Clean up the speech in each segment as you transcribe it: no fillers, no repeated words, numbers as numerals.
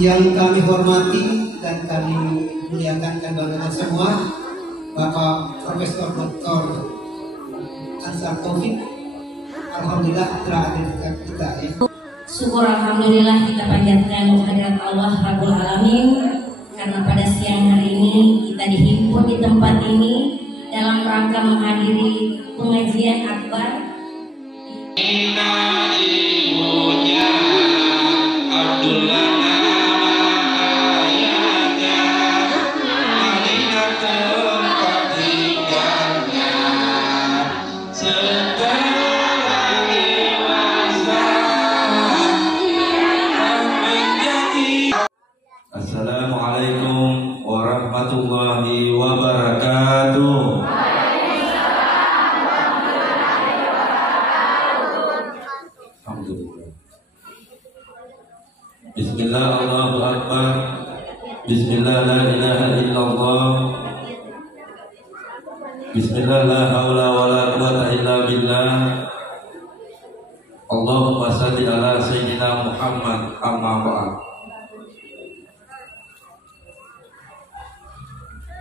Yang kami hormati dan kami muliakan kandungan semua, Bapak Profesor Dr. Ansar Taufik, alhamdulillah telah ada dekat kita ya. Syukur alhamdulillah kita panjatkan kehadirat Allah Rabbul Alamin, karena pada siang hari ini kita dihimpun di tempat ini dalam rangka menghadiri pengajian akbar. Assalamualaikum warahmatullahi wabarakatuh. Alhamdulillah. Bismillah, Allahu Akbar. Bismillah, la ilaha illallah. Bismillah, la hawla wa la quwwata illa billah. Allahumma salli ala sayyidina Muhammad amma ba'd.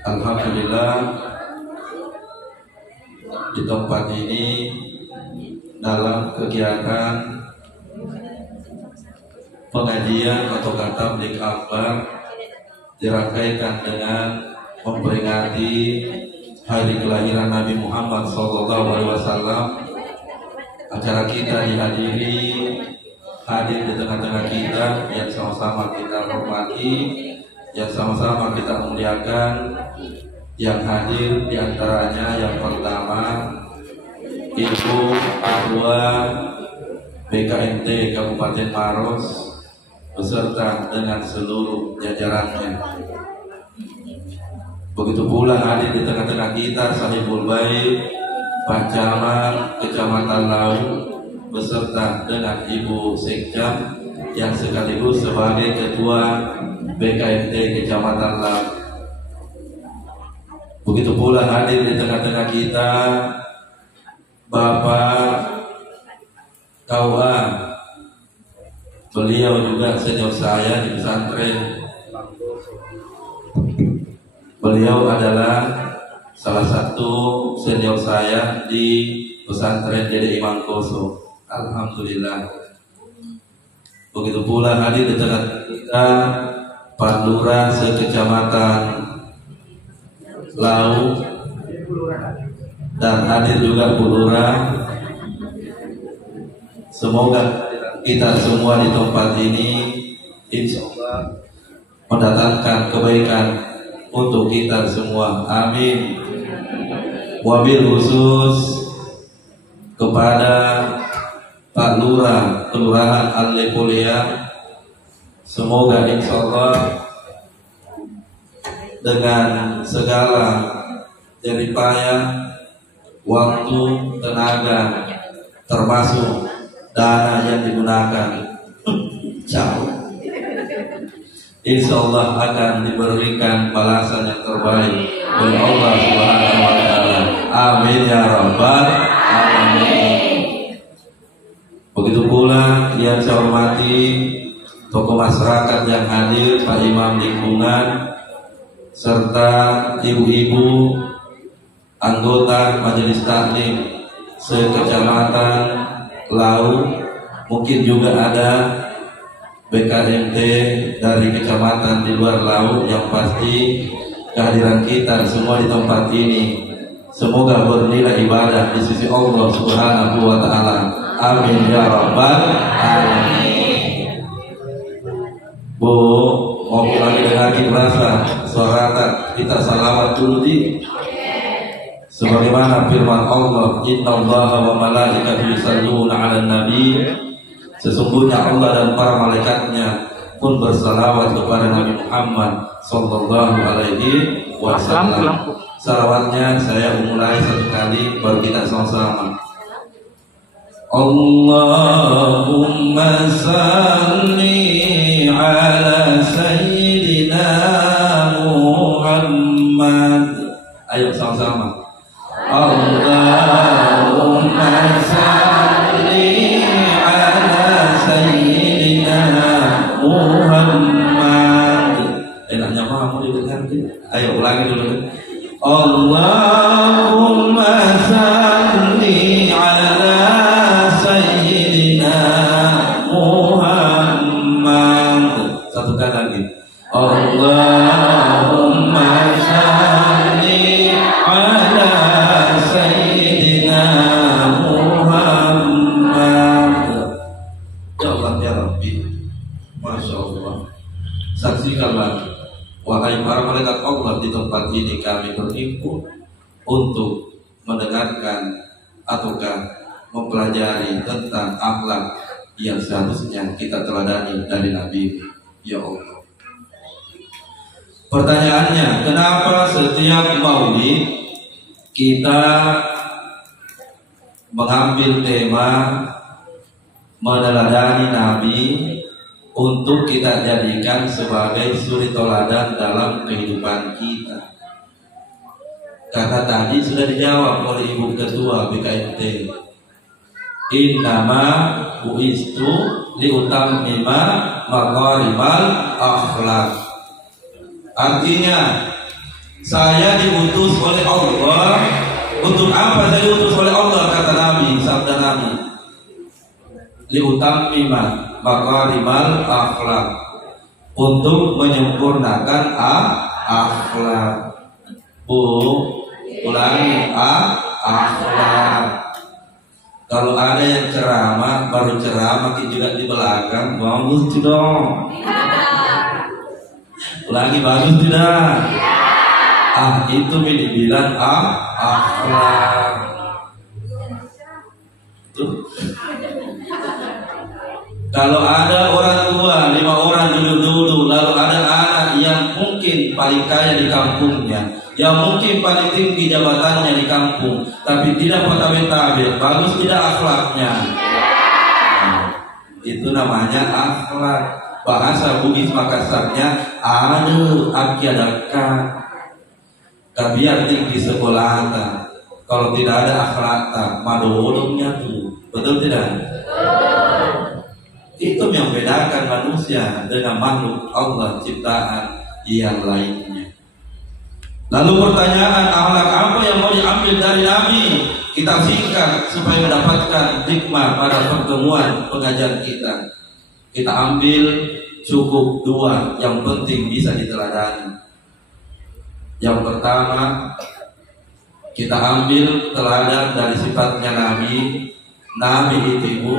Alhamdulillah, di tempat ini dalam kegiatan pengajian atau tabligh akbar dirangkaikan dengan memperingati hari kelahiran Nabi Muhammad SAW. Acara kita hadir di tengah-tengah kita yang sama-sama kita hormati, yang sama-sama kita muliakan. Yang hadir diantaranya yang pertama Ibu Ketua BKMT Kabupaten Maros beserta dengan seluruh jajarannya. Begitu pula hadir di tengah-tengah kita Sahibul Bait Pak Camat Kecamatan Lau beserta dengan Ibu Sekjam yang sekaligus sebagai Ketua BKMT Kecamatan Lau. Begitu pula hadir di tengah-tengah kita Bapak KUA, beliau juga senior saya di pesantren. Beliau adalah salah satu senior saya di pesantren Dede Imam Koso. Alhamdulillah. Begitu pula hadir di tengah kita Pak Lurah sekecamatan Lau, dan hadir juga Bu Lurah. Semoga kita semua di tempat ini insya Allah mendatangkan kebaikan untuk kita semua. Amin. Wabil khusus kepada Pak Lurah Kelurahan Al-Lepolia, semoga insya Allah dengan segala jeripaya, waktu, tenaga, termasuk dana yang digunakan, insya Allah akan diberikan balasan yang terbaik oleh Allah Subhanahu wa Ta'ala. Amin ya Rabbal Alamin. Begitu pula yang saya hormati tokoh masyarakat yang hadir, Pak Imam lingkungan, serta ibu-ibu anggota Majelis Taklim sekecamatan Lau, mungkin juga ada BKMT dari kecamatan di luar Lau. Yang pasti kehadiran kita semua di tempat ini semoga bernilai ibadah di sisi Allah Subhanahu wa Ta'ala. Amin ya Rabbal Alamin. Bu, mau lagi dengan rasa suara kita salawat dulu di sebagaimana firman Allah, innallaha wa malaikatahu yusholluna 'alan nabi. Sesungguhnya Allah dan para malaikatnya pun bersalawat kepada Nabi Muhammad sallallahu alaihi wasallam. Salawatnya saya mulai satu kali baru kita sama-sama. Allahumma salli ala sayyidina Muhammad. Ayo sama-sama. Allahumma salli ala sayyidina Muhammad. mau didengar? Ayo ulangi dulu. Allahumma salli ala sayyidina Muhammad. Satu kali lagi. Allahumma salli ala sayyidina Muhammad. Ya Allah ya Rabbi, Masya Allah. Saksikanlah, wahai para malaikat Allah, di tempat ini kami berhimpun untuk mendengarkan ataukah mempelajari tentang akhlak yang seharusnya kita teladani dari Nabi. Ya Allah. Pertanyaannya, kenapa setiap maulid kita mengambil tema meneladani Nabi untuk kita jadikan sebagai suri teladan dalam kehidupan kita? Karena tadi sudah dijawab oleh Ibu Ketua BKMT, innama buistu liutammima makarimal akhlak. Artinya, saya diutus oleh Allah. Untuk apa saya diutus oleh Allah? Kata Nabi, sabda Nabi, liutammima makarimal akhlak, untuk menyempurnakan akhlak. Ulangi, akhlak. Kalau ada yang ceramah, baru ceramah juga di belakang, bagus dong. Ulangi, bagus tidak? Itu dibilang akhlak. Tuh. Kalau ada orang tua, 5 orang duduk-duduk, lalu ada anak yang mungkin paling kaya di kampungnya, yang mungkin paling tinggi jabatannya di kampung, tapi tidak potabe-tabe, bagus tidak akhlaknya? Itu namanya akhlak. Bahasa Bugis Makassarnya akiadaka. Kabiar tinggi sekolah, kalau tidak ada akhlak, madodongnya tuh, betul tidak? Itu yang membedakan manusia dengan makhluk Allah ciptaan yang lainnya. Lalu pertanyaan, akhlak apa yang mau diambil dari Nabi? Kita singkat supaya mendapatkan hikmah pada pertemuan pengajian kita. Kita ambil cukup 2 yang penting bisa diteladani. Yang pertama, kita ambil teladan dari sifatnya Nabi. Nabi itu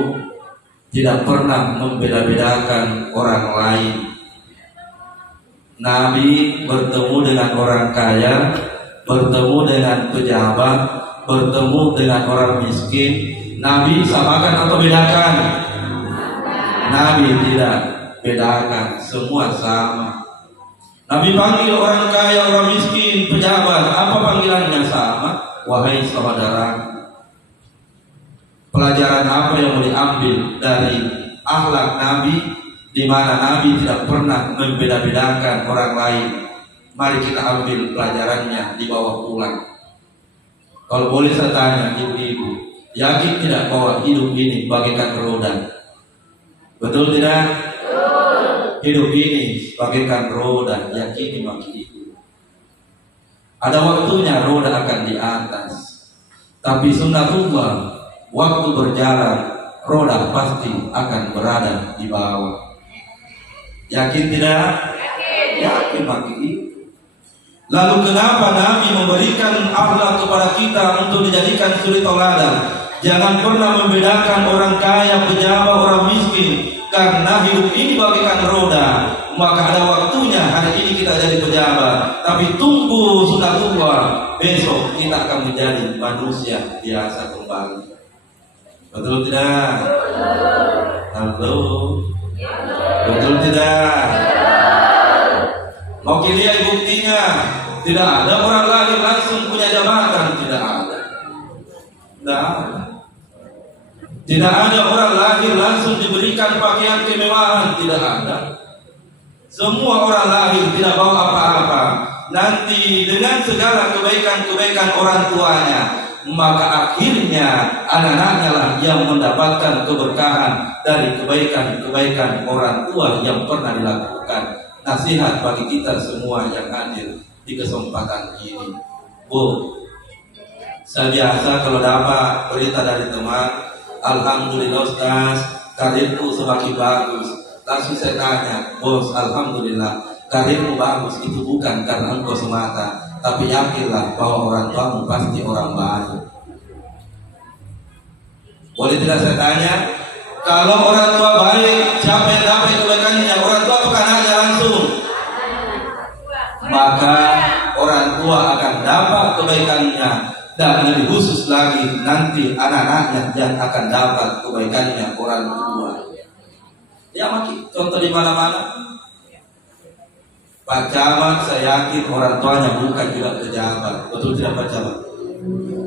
tidak pernah membeda-bedakan orang lain. Nabi bertemu dengan orang kaya, bertemu dengan pejabat, bertemu dengan orang miskin. Nabi samakan atau bedakan? Nabi tidak bedakan, semua sama. Nabi panggil orang kaya, orang miskin, pejabat, apa panggilannya? Sama. Wahai saudara. Pelajaran apa yang mau diambil dari akhlak Nabi, di mana Nabi tidak pernah membeda-bedakan orang lain? Mari kita ambil pelajarannya, dibawa pulang. Kalau boleh saya tanya ibu-ibu, yakin tidak bahwa hidup ini bagaikan roda? Betul tidak? Hidup ini bagaikan roda, yakini makin itu. Ada waktunya roda akan di atas, tapi sunnatullah, waktu berjalan, roda pasti akan berada di bawah. Yakin tidak? Yakin makin itu. Lalu kenapa Nabi memberikan akhlak kepada kita untuk dijadikan suri teladan? Jangan pernah membedakan orang kaya, pejabat, orang miskin. Karena hidup ini bagaikan roda. Maka ada waktunya hari ini kita jadi pejabat, tapi tunggu sunnatullah, besok kita akan menjadi manusia biasa kembali. Betul tidak? Halo. Betul tidak? Mau lihat buktinya? Tidak ada orang lain langsung punya jabatan, tidak ada. Tidak ada. Tidak ada orang lahir langsung diberikan pakaian kemewahan, tidak ada. Semua orang lahir tidak bawa apa-apa. Nanti dengan segala kebaikan-kebaikan orang tuanya, maka akhirnya anak-anaknya lah yang mendapatkan keberkahan dari kebaikan-kebaikan orang tua yang pernah dilakukan nasihat bagi kita semua yang hadir di kesempatan ini. Bu, saya biasa kalau dapat berita dari teman, alhamdulillah Ustaz, karirku semakin bagus. Langsung saya tanya, bos, alhamdulillah, karirmu bagus itu bukan karena engkau semata, tapi yakinlah bahwa orang tuamu pasti orang baik. Boleh tidak saya tanya? Kalau orang tua baik, siapa yang dapat kebaikannya? Orang tua bukan anaknya langsung. Maka orang tua akan dapat kebaikannya, dan lebih khusus lagi nanti anak-anaknya yang akan dapat kebaikannya orang tua. Ya makin contoh di mana-mana. Pak Camat, saya yakin orang tuanya bukan juga pejabat, betul tidak Pak Camat?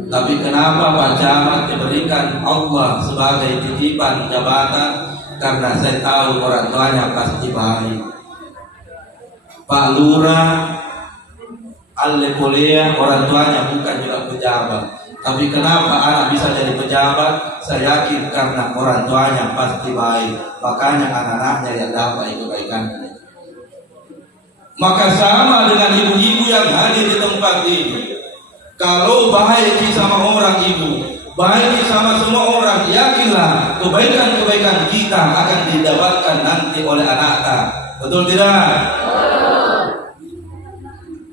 Tapi kenapa Pak Camat diberikan Allah sebagai titipan jabatan? Karena saya tahu orang tuanya pasti baik. Pak Lurah, Al-Kuliah, orang tuanya bukan juga pejabat. Tapi kenapa anak bisa jadi pejabat? Saya yakin karena orang tuanya pasti baik. Makanya anak-anaknya yang dapat kebaikannya. Maka sama dengan ibu-ibu yang hadir di tempat ini. Kalau baik sama orang ibu, baik sama semua orang, yakinlah kebaikan-kebaikan kita akan didapatkan nanti oleh anak-anak. Betul tidak?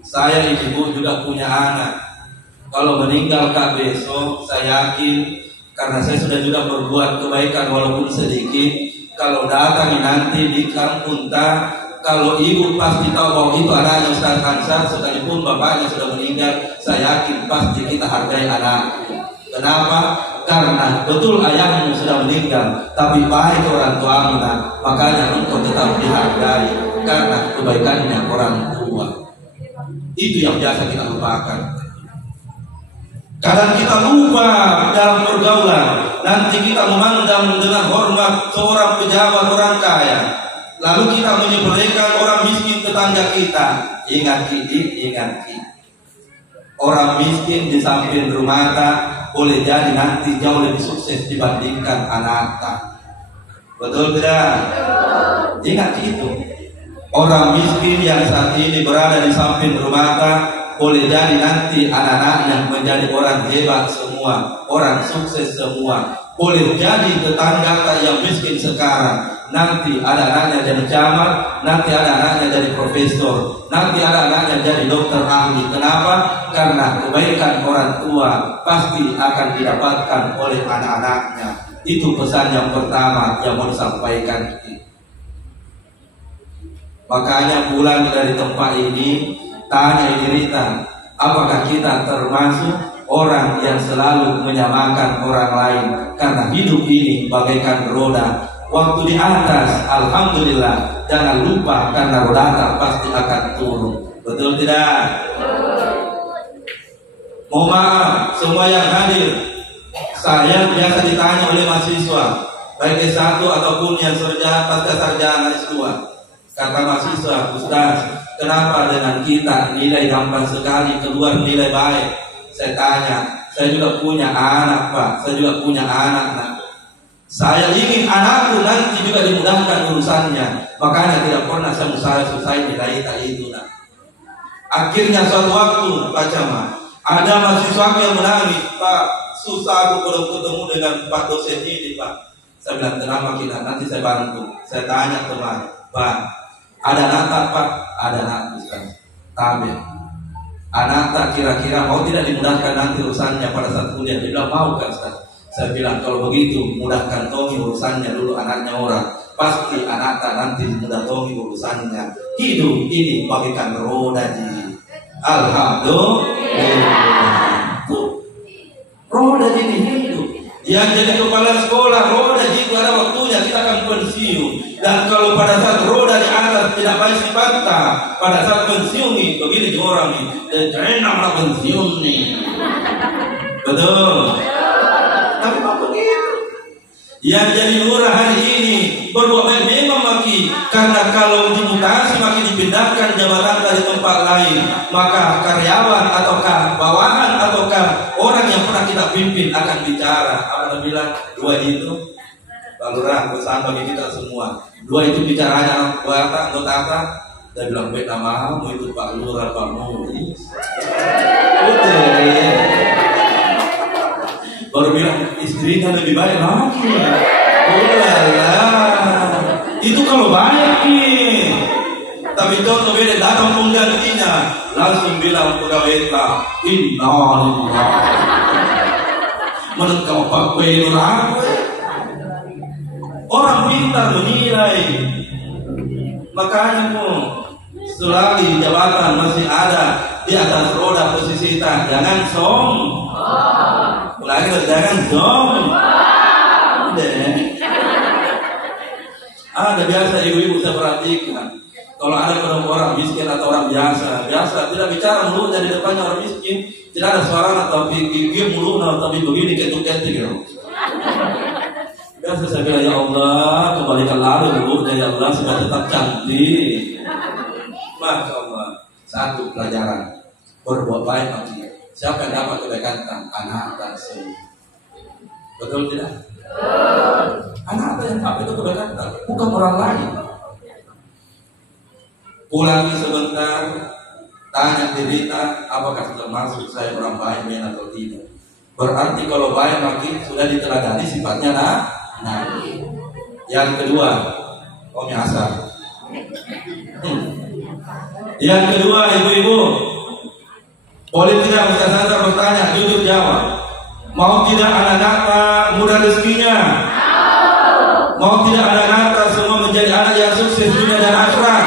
Saya ibu juga punya anak. Kalau meninggal Kak besok, saya yakin karena saya sudah juga berbuat kebaikan walaupun sedikit. Kalau datang nanti di kampung kalau ibu pasti tahu bahwa itu anaknya Ustaz Hansar, sekalipun bapaknya sudah meninggal, saya yakin pasti kita hargai anak. Kenapa? Karena betul ayahmu sudah meninggal, tapi baik orang tuamu, makanya engkau tetap dihargai karena kebaikannya orang tua. Itu yang biasa kita lupakan. Kadang kita lupa dalam pergaulan. Nanti kita memandang dengan hormat seorang pejabat, orang kaya. Lalu kita menyepelekan orang miskin tetangga kita. Ingat Ki. Orang miskin di samping rumah boleh jadi nanti jauh lebih sukses dibandingkan anak. Betul tidak? Ingat itu. Orang miskin yang saat ini berada di samping rumah boleh jadi nanti anak-anaknya menjadi orang hebat semua, orang sukses semua. Boleh jadi tetangga yang miskin sekarang, nanti ada anaknya jadi camat, nanti ada anaknya jadi profesor, nanti ada anaknya jadi dokter ahli. Kenapa? Karena kebaikan orang tua pasti akan didapatkan oleh anak-anaknya. Itu pesan yang pertama yang mau disampaikan. Makanya pulang dari tempat ini, tanya diri kita, apakah kita termasuk orang yang selalu menyamakan orang lain? Karena hidup ini bagaikan roda. Waktu di atas, alhamdulillah, jangan lupa karena roda pasti akan turun. Betul tidak? Mohon maaf semua yang hadir. Saya biasa ditanya oleh mahasiswa, baik S1 ataupun yang pasca sarjana S2. Kata mahasiswa, Ustaz, kenapa dengan kita nilai gampang sekali keluar nilai baik? Saya tanya, saya juga punya anak Pak, saya juga punya anak nak. Saya ingin anakku nanti juga dimudahkan urusannya, makanya tidak pernah saya selesai nilai itu nak. Akhirnya suatu waktu Pak Camat, ada mahasiswa yang menangis, Pak, susah aku belum ketemu dengan Pak dosen ini Pak. Saya bilang, kenapa kita? Nanti saya bantu. Saya tanya teman, Pak, ada anak tak Pak? Ada anak Ustaz. Tapi anak tak kira-kira mau tidak dimudahkan nanti urusannya pada saat kuliah? Dia bilang mau kan Ustaz. Saya bilang kalau begitu mudahkan tongi urusannya dulu anaknya orang. Pasti anak tak nanti mudah tongi urusannya. Hidup ini bagaikan roda ji. Alhamdulillah. Roda jadi hidup. Yang jadi kepala sekolah roda itu ada waktunya kita akan pensiun. Dan kalau pada saat roda di atas tidak baik sifatnya, pada saat pensiun nih begini orang nih, enak pensiun nih. Betul. Tapi apa begitu? Yang jadi lurah hari ini berbuat baik memang maki, karena kalau dimutasi maki dipindahkan jabatan dari tempat lain, maka karyawan ataukah bawahan ataukah orang yang pernah kita pimpin akan bicara. Apa bilang? Dua itu Pak Lurah pesan bagi kita semua. Dua itu bicaranya anggota apa? Dia bilang, baik namamu itu Pak Lurah, Pak Muis. Udah. Baru bilang, istrinya lebih baik lagi. Itu kalau baik nih. Tapi contoh beda datang penggantinya, langsung bilang pegawai innalillah. Menurut kau Pak Lurah, orang pintar menilai. Makanya selagi jabatan masih ada di atas roda posisi kita, jangan sombong. Ulangi, jangan sombong. Ada biasa ibu-ibu saya perhatikan, kalau ada orang miskin atau orang biasa tidak bicara mulutnya di depannya orang miskin, tidak ada suara atau gigi mulutnya tapi begini ketuk-ketuk gitu. Biasa saya bilang, ya Allah, kembalikan lalu mulutnya ya Allah supaya tetap cantik. Masya Allah. Satu pelajaran, berbuat baik nanti. Siapa yang dapat kebaikan? Anak dan suami. Betul tidak? Anak yang dapat itu kebaikan, bukan orang lain. Pulang sebentar, tanya diri kita, apakah termasuk saya orang baik atau tidak? Berarti kalau baik nanti sudah diteladani sifatnya Nabi. Yang kedua, asal. Yang kedua, ibu-ibu, boleh tidak Ustaz bertanya, jujur jawab. Mau tidak anak-anak mudah rezekinya? Mau tidak anak-anak semua menjadi anak yang sukses dunia dan akhirat?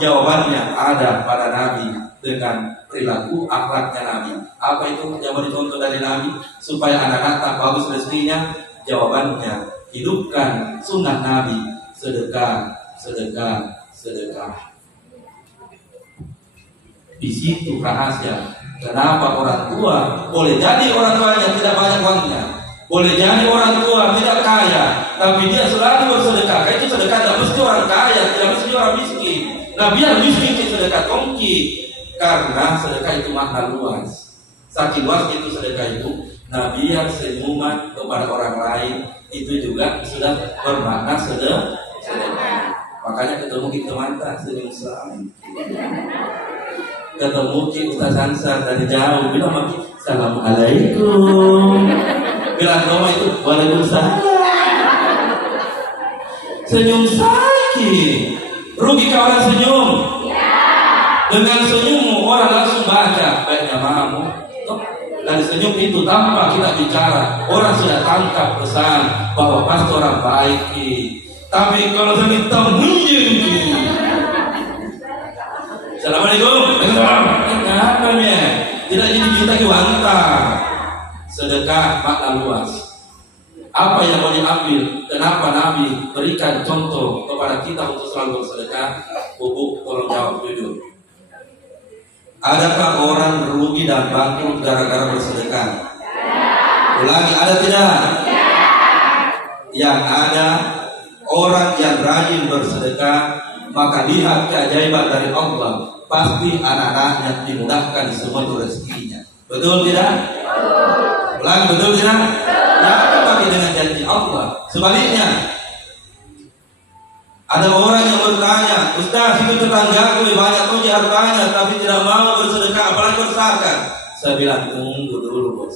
Jawabannya ada pada Nabi dengan perilaku akhlaknya Nabi. Apa itu yang mau dicontoh dari Nabi supaya anak-anak bagus rezekinya? Jawabannya, hidupkan sunnah Nabi, sedekah. Di situ rahasia. Kenapa orang tua boleh jadi orang tuanya tidak banyak uangnya, boleh jadi orang tua tidak kaya, tapi dia selalu bersedekah. Itu sedekah tidak mesti orang kaya, tidak mesti orang miskin. Nah, biar miskin itu sedekah kongki, karena sedekah itu makna luas. Saking luas itu sedekah itu. Nah, biar senyuman kepada orang lain itu juga sudah bermakna sedekah. Makanya ketemu kita mantap senyum salam. Ketemu Ki Ustaz Ansar dari jauh bilang maki Assalamualaikum. Bilang doa itu Waalaikumsalam. Senyum sakit. Rugi kalau orang senyum. Dengan senyummu orang langsung baca baiknya mamu. Dari senyum itu tanpa kita bicara, orang sudah tangkap pesan bahwa pasti orang baik. Tapi kalau saya menjadi Assalamualaikum. Kenapa ya? Tidak jadi kita kiwanta. Sedekah makna luas. Apa yang mau diambil? Kenapa Nabi berikan contoh kepada kita untuk selalu bersedekah? Bubuk, tolong jawab jujur. Adakah orang rugi dan bangkrut gara-gara bersedekah? Ulangi, ada tidak? Yang ada orang yang rajin bersedekah, maka lihat keajaiban dari Allah. Pasti anak-anaknya dimudahkan semua itu rezekinya. Betul tidak? Ulang, betul tidak? Jangan pakai dengan janji Allah. Sebaliknya, ada orang yang bertanya, Ustaz, itu tetanggaku lebih banyak punya hartanya, tapi tidak mau bersedekah, apalagi berzakat. Saya bilang, tunggu dulu bos.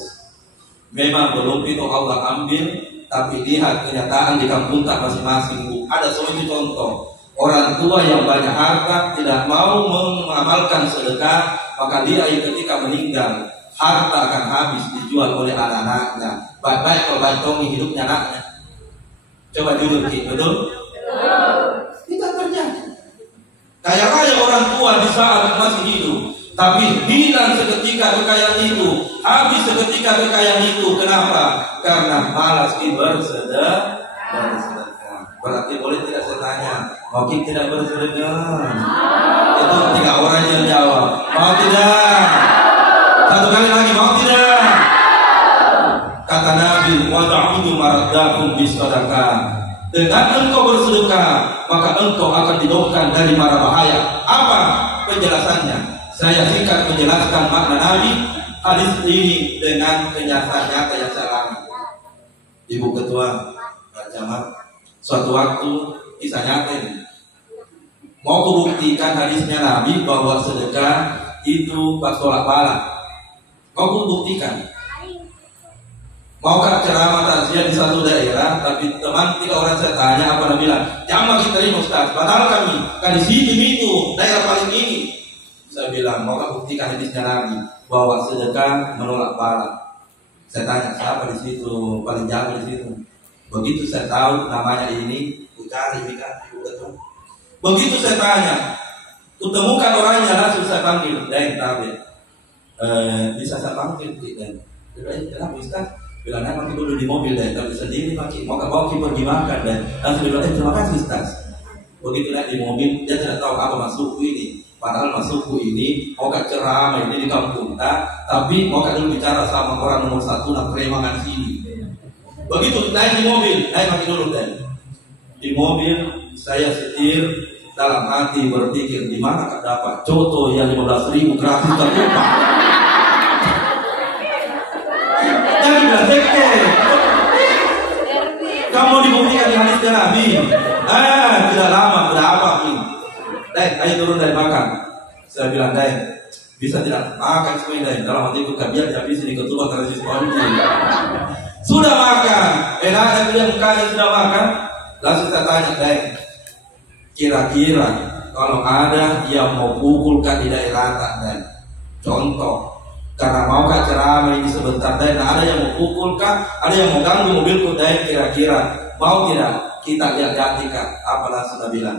Memang belum itu Allah ambil, tapi lihat kenyataan di kampung tak masing-masing. Ada semua itu contoh. Orang tua yang banyak harta tidak mau mengamalkan sedekah, maka dia ketika meninggal harta akan habis dijual oleh anak-anaknya. Baik-baik kalau bantongi hidupnya anaknya. Coba jujur, betul? Tidak terjadi. Kaya-kaya orang tua di saat masih hidup, tapi hilang seketika kekayaan itu, habis seketika kekayaan itu. Kenapa? Karena malas bersedekah. Berarti boleh tidak saya tanya, mau tidak bersedekah? Itu 3 orang yang jawab, mau tidak? Satu kali lagi, mau tidak? Kata Nabi, wa ta'udu maraddakum bisadaqah. Dengan engkau bersedekah, maka engkau akan dijauhkan dari mara bahaya. Apa penjelasannya? Saya singkat menjelaskan makna Nabi hadis ini dengan kenyataan nyata yang saya alami. Ibu Ketua Pak Camat, suatu waktu kisah nyata ini. Mau kubuktikan hadisnya Nabi bahwa sedekah itu tolak bala. Mau kubuktikan. Maukah ceramah takziah di satu daerah, tapi teman 3 orang saya tanya, apa Nabi bilang, jangan kita terima Ustaz, batal kami, kan di sini itu daerah paling ini. Saya bilang, maukah buktikan hadisnya Nabi bahwa sedekah menolak bala. Saya tanya, siapa di situ paling jago di situ? Begitu saya tahu namanya ini, ku cari kan, begitu saya tanya, ku temukan orangnya, langsung saya panggil, dan tabe, bisa saya panggil, dan kenapa Ustaz? Bilang pakai dulu di mobil dan tapi sendiri pakai mau bawa pergi makan dan langsung bilang terima kasih Ustaz. Begitu naik di mobil dia tidak tahu apa masukku ini. Padahal masukku ini mau ceramah ini di kampung tapi mau dulu bicara sama orang nomor 1 nak premangan sini. Begitu naik di mobil, naik pakai dulu dan di mobil saya setir dalam hati berpikir di mana dapat coto yang 15.000 gratis terlupa. Kamu dibuktikan di hadisnya Nabi. Tidak lama, sudah apa ini? Dai, ayo turun dari makan. Saya bilang, Dai, bisa tidak makan semua ini? Dalam hati itu biar habis ini ketua terus kunci. Sudah makan, enaknya dia mukanya sudah makan. Langsung saya tanya, Dai, kira-kira kalau ada yang mau pukulkan di daerah Dai, contoh. Karena mau ceramah ini sebentar dan ada yang mau pukulkan, ada yang mau ganggu mobilku dan kira-kira mau tidak kita lihat kak apalah sudah bilang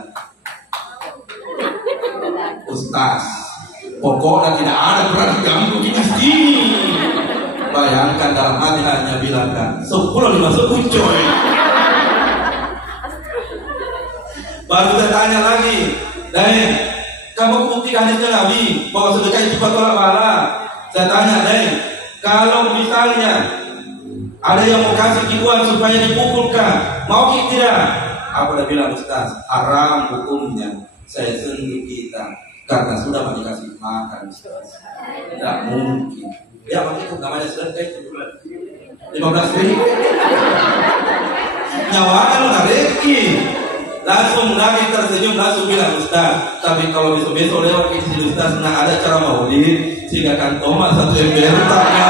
Ustaz, pokoknya tidak ada berani ganggu di sini. Bayangkan dalam hati hanya bilang kan 10 dimasukin coy. Baru saya tanya lagi, dan kamu buktikan itu Nabi bahwa sedekah itu tolak bala. Saya tanya, Dai, kalau misalnya ada yang mau kasih uang supaya dipukulkan, mau tidak? Aku udah bilang Ustaz, haram hukumnya. Saya sendiri kita karena sudah mau dikasih makan Ustaz. Tidak mungkin. Ya begitu namanya sedekah itu 15.000. Nyawakan udah rezeki. Langsung Nabi tersenyum langsung bilang Ustaz, tapi kalau besok-besok lewat ke sini Ustaz, ada cara maulid sehingga kan tomat 1 ember taknya.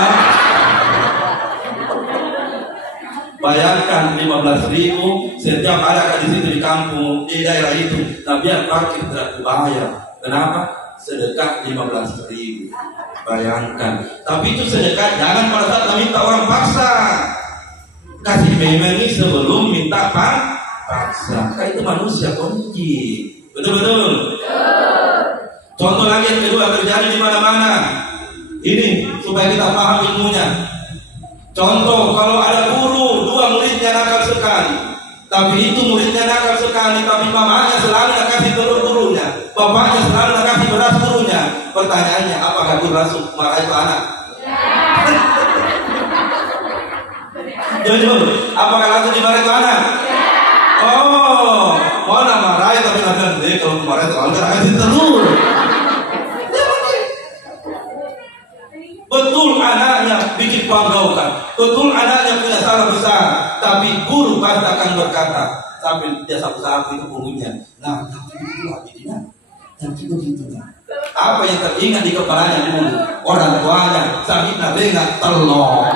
Bayangkan 15.000 setiap ada di situ di kampung di daerah itu. Tapi yang parkir tidak dibayar. Kenapa? Sedekah 15.000. Bayangkan. Tapi itu sedekah jangan pada saat minta orang paksa. Kasih memang sebelum minta paksa. Itu manusia kunci. Betul-betul. Contoh lagi yang kedua terjadi di mana-mana. Ini supaya kita paham ilmunya. Contoh kalau ada guru 2 muridnya nakal sekali, tapi itu muridnya nakal sekali, tapi mamanya selalu nak kasih telur gurunya, bapaknya selalu nak kasih beras gurunya. Pertanyaannya, apakah guru langsung marah itu anak? Jujur, apakah langsung dimarahi itu anak? Oh, mau marahi tapi nanti kalau marah terlalu kasih telur. Betul anaknya bikin banggakan, betul anaknya punya salah besar, tapi guru pasti akan berkata sambil dia sapu-sapu itu punggungnya. Nah, tapi itu jadinya, tapi begitulah. Apa yang teringat di kepalanya dulu? Orang tuanya sakit nggak telur.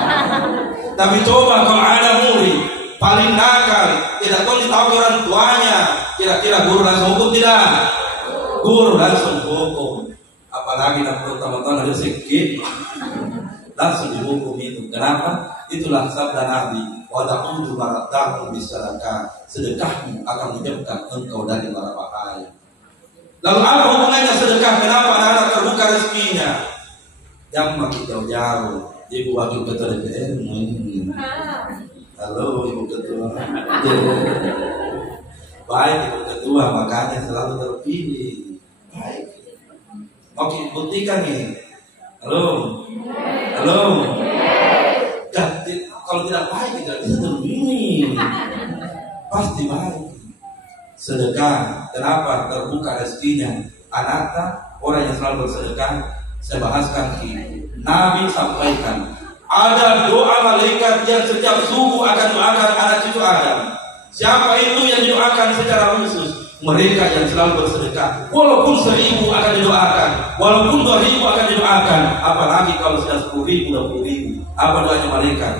Tapi coba kalau ada murid paling nakal, tidak tahu ditahu orang tuanya, kira-kira guru langsung hukum tidak? Guru langsung hukum. Apalagi nak teman-teman ada sedikit langsung dihukum itu. Kenapa? Itulah sabda Nabi, wa ta'udu maradakum bisadaqah. Sedekahmu akan menjauhkan engkau dari mara bahaya. Lalu apa hubungannya sedekah? Kenapa anak terbuka rezekinya? Yang makin jauh-jauh. Ibu wakil ketua DPR. Halo Ibu Ketua. Baik Ibu Ketua, makanya selalu terpilih. Baik. Oke, buktikan nih. Halo. Kalau tidak baik tidak bisa terpilih. Pasti baik. Sedekah, kenapa terbuka rezekinya? Anaknya orang yang selalu bersedekah. Saya bahaskan ini. Nabi sampaikan ada doa malaikat yang setiap subuh akan doakan anak cucu Adam. Siapa itu yang doakan secara khusus? Mereka yang selalu bersedekah, walaupun 1000 akan didoakan, walaupun 2000 akan didoakan, apalagi kalau sudah 10.000, 20.000. Apa doanya mereka?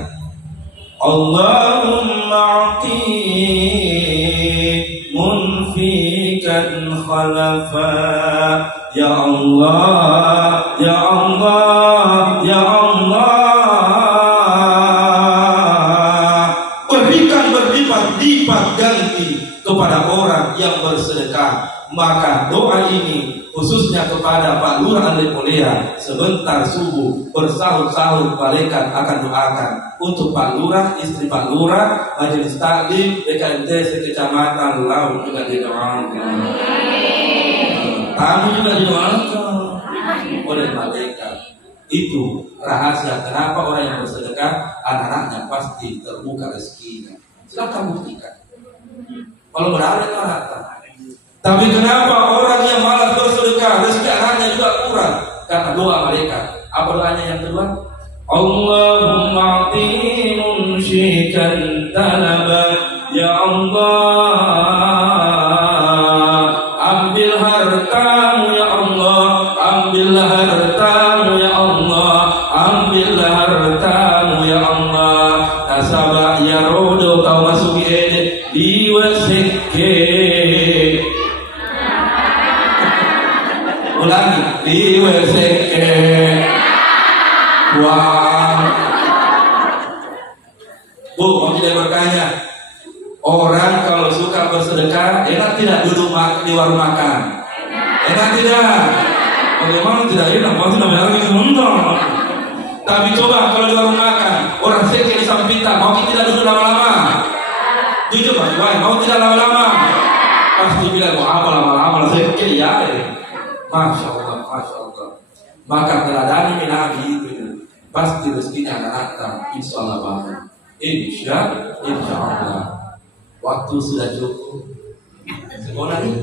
Allahumma ati munfikan khalafa. Ya Allah, ya Allah, ya Allah, berikan berlipat-lipat ganti kepada orang yang bersedekah. Maka doa ini khususnya kepada Pak Lurah Alimulya, sebentar subuh bersahur-sahur malaikat akan doakan untuk Pak Lurah, istri Pak Lurah, majelis taklim BKMT sekecamatan Laut juga didoakan, tamu juga didoakan oleh malaikat. Itu rahasia kenapa orang yang bersedekah anak-anaknya pasti terbuka rezekinya. Silakan buktikan. Kalau berada itu harta. Tapi kenapa orang yang malas bersedekah rezeki anaknya juga kurang? Karena doa mereka. Apa doanya yang kedua? Allahumma ati munsyikan talaba. Ya Allah, ambil hartamu ya Allah, ambil hartamu ya Allah, ambil hartamu ya Allah. Nasaba ya rodo kau masuk diwasike. Ulangi, diwasike. Wah. Bu, mau tidak bertanya, orang kalau suka bersedekah enak tidak duduk di warung makan? Enak tidak? Bagaimana tidak enak? Mau tidak lagi sebentar. Tapi coba kalau di warung makan, orang sekali di samping kita, mau tidak duduk lama-lama? Jujur Pak Iwan, mau tidak lama-lama? Pasti bilang, wah apa lama-lama, sekali ya. Masya Allah, Masya Allah. Maka teladani Nabi itu pasti rezekinya akan datang, insya Allah banget. Insya Allah. Waktu sudah cukup. Sekolah nih?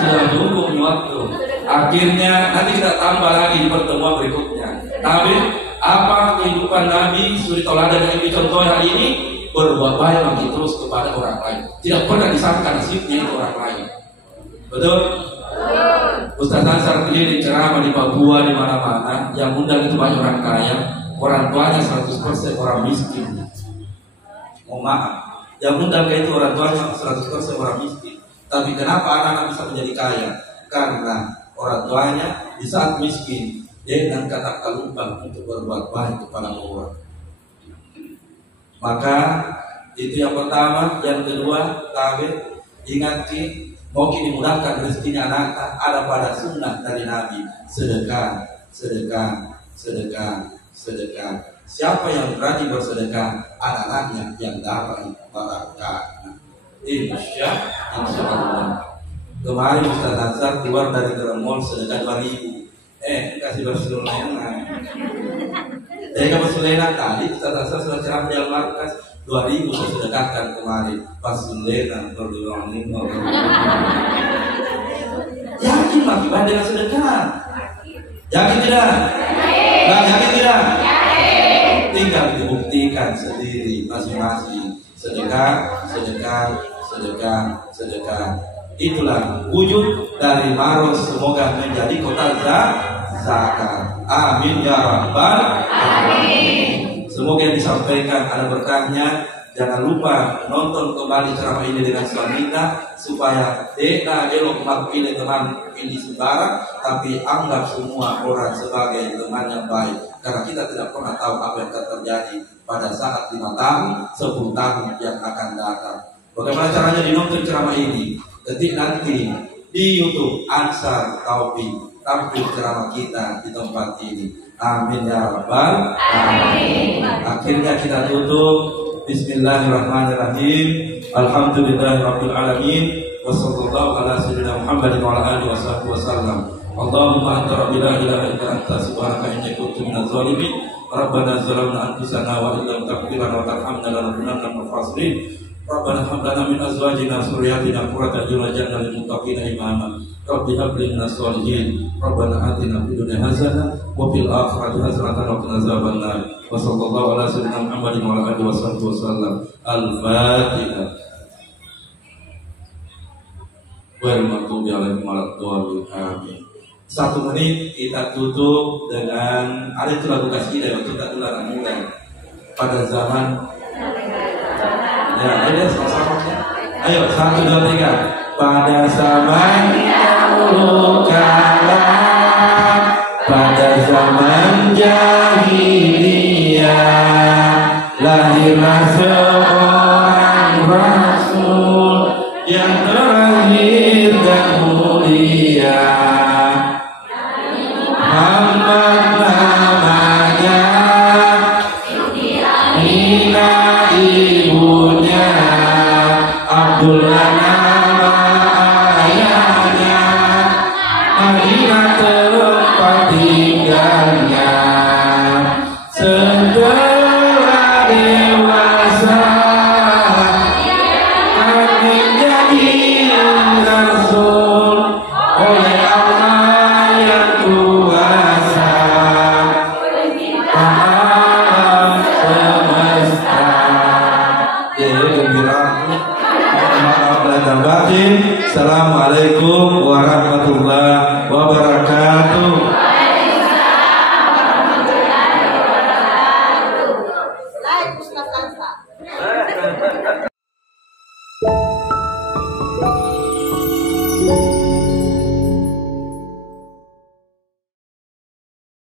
Sudah cukup waktu. Akhirnya nanti kita tambah lagi di pertemuan berikutnya. Tapi apa kehidupan Nabi suri teladan yang dicontoh hari ini? Berbuat baik lagi terus kepada orang lain. Tidak pernah disangka nasibnya itu orang lain. Betul? Ustaz Ansar keliling ceramah di Papua di mana-mana, yang undang itu banyak orang kaya, orang tuanya 100% orang miskin. Mohon maaf, yang undang itu orang tuanya 100% orang miskin. Tapi kenapa anak-anak bisa menjadi kaya? Karena orang tuanya di saat miskin dia dengan kata lupa untuk berbuat baik kepada orang. Maka itu yang pertama. Yang kedua, tabir ingat mungkin dimudahkan rezekinya anak ada pada sunnah dari Nabi. Sedekah, sedekah, sedekah, sedekah. Siapa yang rajin bersedekah, anak-anaknya yang dapat barakah. Insya Allah. Kemarin Ustaz Ansar keluar dari Geremol sedekah 2.000. Kasih Barcelona. Barcelona tadi Ustaz Ansar sudah ceramah di Al-Markas 2.000 saya sedekahkan kemarin. Barcelona berdoain. Yakin lagi dengan sedekah? Yakin tidak? Nah, yakin tidak? Tinggal dibuktikan sendiri masing-masing. Sedekah, sedekah, sedekah, sedekah. Itulah wujud dari Maros. Semoga menjadi kota zakat. Amin ya rabbal alamin. Semoga yang disampaikan ada berkahnya. Jangan lupa nonton kembali ceramah ini dengan suamita supaya tidak elok pilih teman ini sembarang, tapi anggap semua orang sebagai teman yang baik. Karena kita tidak pernah tahu apa yang akan terjadi pada saat 5 tahun, 10 tahun yang akan datang. Bagaimana caranya dinonton ceramah ini? Ketik nanti di YouTube Ansar Taufik tampil ceramah kita di tempat ini. Amin ya rabbal alamin. Akhirnya kita tutup. Bismillahirrahmanirrahim. Alhamdulillahirabbil alamin. Wassallallahu ala sayyidina Muhammadin wa ala alihi wasallam. Allahumma anta rabbi la ilaha illa anta subhanaka inni kuntu minaz zalimin. Rabbana zalamna anfusana wa illam taghfir lana wa tarhamna lanakunanna minal khasirin. Rabbana hab lana min azwajina dzurriyyatina qurrata a'yun waj'alna lil muttaqina imama. Rabbi hab lana sholihin. Rabbana atina fid dunya hasanah wa fil akhirati hasanah wa qina adzabannar. Wa sallallahu ala sayyidina Muhammadin wa ala alihi wasallam. Al-Fatihah. wal maghdubi 'alaihim waladdallin. Amin. 1 menit kita tutup dengan ada itu lagu kasidah untuk tak dilarang mulai pada zaman ya ini sama-sama ya. Ayo 1 2 3 pada zaman dahulu kala pada zaman jahiliyah lahirlah seorang rasul yang terakhir dan mulia Muhammad namanya, Nina ibunya, Abdullah nama ayahnya, Madinah tempat tinggalnya. Setelah dewasa akan menjadi rasul oleh Allah yang kuasa alam semesta. Gembira. Maaf lahir batin. Assalamualaikum warahmatullahi wabarakatuh.